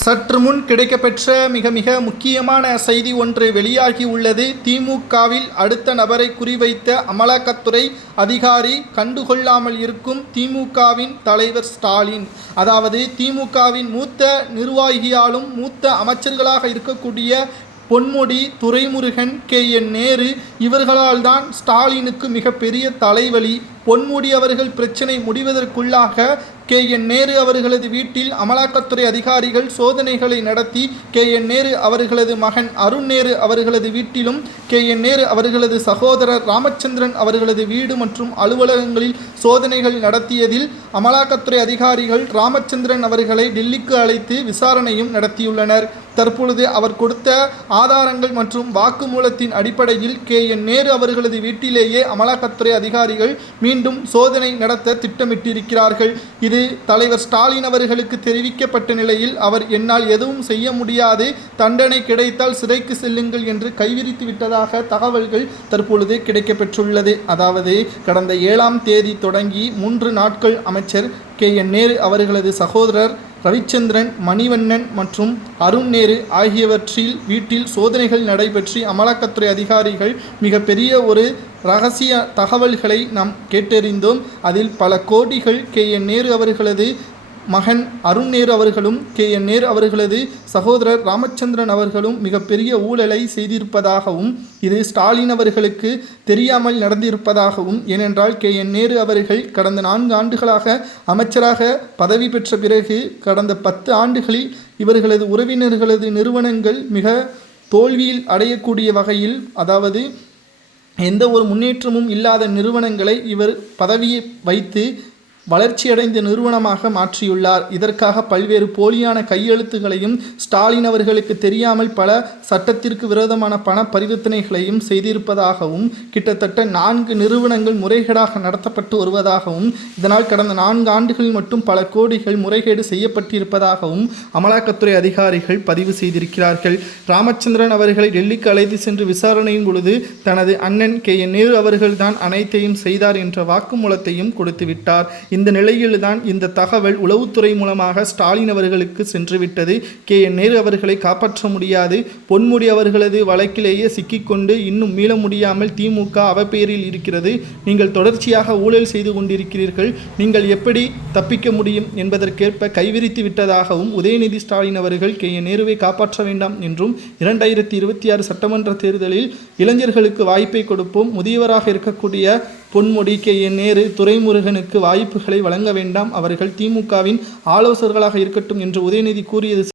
சற்று முன் கிடைக்கப்பெற்ற மிக முக்கியமான செய்தி ஒன்று வெளியாகி உள்ளது. திமுகவில் அடுத்த நபரை குறிவைத்த அமலாக்கத்துறை அதிகாரி கண்டுகொள்ளாமல் இருக்கும் திமுகவின் தலைவர் ஸ்டாலின். அதாவது திமுகவின் மூத்த நிர்வாகியாலும் மூத்த அமைச்சர்களாக இருக்கக்கூடிய பொன்முடி, துரைமுருகன், KN நேரு இவர்களால் தான் ஸ்டாலினுக்கு மிகப்பெரிய தலைவலி. பொன்முடி அவர்கள் பிரச்சனை முடிவதற்குள்ளாக KN நேரு அவர்களது வீட்டில் அமலாக்கத்துறை அதிகாரிகள் சோதனைகளை நடத்தி KN நேரு அவர்களது மகன் அருண் நேரு அவர்களது வீட்டிலும் KN நேரு அவர்களது சகோதரர் ராமச்சந்திரன் அவர்களது வீடு மற்றும் அலுவலகங்களில் சோதனைகள் நடத்தியதில் அமலாக்கத்துறை அதிகாரிகள் ராமச்சந்திரன் அவர்களை டெல்லிக்கு அழைத்து விசாரணையும் நடத்தியுள்ளனர். தற்பொழுது அவர் கொடுத்த ஆதாரங்கள் மற்றும் வாக்குமூலத்தின் அடிப்படையில் KN நேரு அவர்களது வீட்டிலேயே அமலாக்கத்துறை அதிகாரிகள் மீண்டும் சோதனை நடத்த திட்டமிட்டிருக்கிறார்கள். இது தலைவர் ஸ்டாலின் அவர்களுக்கு தெரிவிக்கப்பட்ட நிலையில் அவர் என்னால் எதுவும் செய்ய முடியாது, தண்டனை கிடைத்தால் சிறைக்கு செல்லுங்கள் என்று கைவிரித்து விட்டதாக தகவல்கள் தற்பொழுது கிடைக்கப்பெற்றுள்ளது. அதாவது கடந்த 7ஆம் தேதி தொடங்கி 3 நாட்கள் அமைச்சர் KN நேரு அவர்களது சகோதரர் ரவிச்சந்திரன், மணிவண்ணன் மற்றும் அருண் நேரு ஆகியவற்றில் வீட்டில் சோதனைகள் நடைபெற்று அமலாக்கத்துறை அதிகாரிகள் மிகப்பெரிய ஒரு இரகசிய தகவல்களை நாம் கேட்டறிந்தோம். அதில் பல கோடிகள் KN நேரு அவர்களது மகன் அருண் நேரு அவர்களும் KN நேரு அவர்களது சகோதரர் ராமச்சந்திரன் அவர்களும் மிகப்பெரிய ஊழலை செய்திருப்பதாகவும், இது ஸ்டாலின் அவர்களுக்கு தெரியாமல் நடந்திருப்பதாகவும், ஏனென்றால் KN நேரு அவர்கள் கடந்த 4 ஆண்டுகளாக அமைச்சராக பதவி பெற்ற பிறகு கடந்த 10 ஆண்டுகளில் இவர்களது உறவினர்களது நிறுவனங்கள் மிக தோல்வியில் அடையக்கூடிய வகையில், அதாவது எந்த ஒரு முன்னேற்றமும் இல்லாத நிறுவனங்களை இவர் பதவியை வைத்து வளர்ச்சியடைந்த நிறுவனமாக மாற்றியுள்ளார். இதற்காக பல்வேறு போலியான கையெழுத்துகளையும் ஸ்டாலின் அவர்களுக்கு தெரியாமல் பல சட்டத்திற்கு விரோதமான பண பரிவர்த்தனைகளையும் செய்திருப்பதாகவும், கிட்டத்தட்ட 4 நிறுவனங்கள் முறைகேடாக நடத்தப்பட்டு வருவதாகவும், இதனால் கடந்த 4 ஆண்டுகளில் மட்டும் பல கோடிகள் முறைகேடு செய்யப்பட்டிருப்பதாகவும் அமலாக்கத்துறை அதிகாரிகள் பதிவு செய்திருக்கிறார்கள். ராமச்சந்திரன் அவர்களை டெல்லிக்கு அழைத்து சென்று விசாரணையின் பொழுது தனது அண்ணன் KN நேரு அவர்கள்தான் அனைத்தையும் செய்தார் என்ற வாக்குமூலத்தையும் கொடுத்துவிட்டார். இந்த நிலையில்தான் இந்த தகவல் உளவுத்துறை மூலமாக ஸ்டாலின் அவர்களுக்கு சென்றுவிட்டது. KN நேரு அவர்களை காப்பாற்ற முடியாது, பொன்முடி அவர்களது வழக்கிலேயே சிக்கிக்கொண்டு இன்னும் மீள முடியாமல் திமுக அவப்பெயரில் இருக்கிறது, நீங்கள் தொடர்ச்சியாக ஊழல் செய்து கொண்டிருக்கிறீர்கள், நீங்கள் எப்படி தப்பிக்க முடியும் என்பதற்கேற்ப கைவிரித்து விட்டதாகவும் உதயநிதி ஸ்டாலின் அவர்கள் KN நேருவை காப்பாற்ற வேண்டாம் என்றும் 2026 சட்டமன்ற தேர்தலில் இளைஞர்களுக்கு வாய்ப்பை கொடுப்போம், முதியவராக இருக்கக்கூடிய பொன்முடி, KN நேரு, துரைமுருகனுக்கு வாய்ப்புகளை வழங்க வேண்டாம், அவர்கள் திமுகவின் ஆலோசகர்களாக இருக்கட்டும் என்று உதயநிதி கூறியது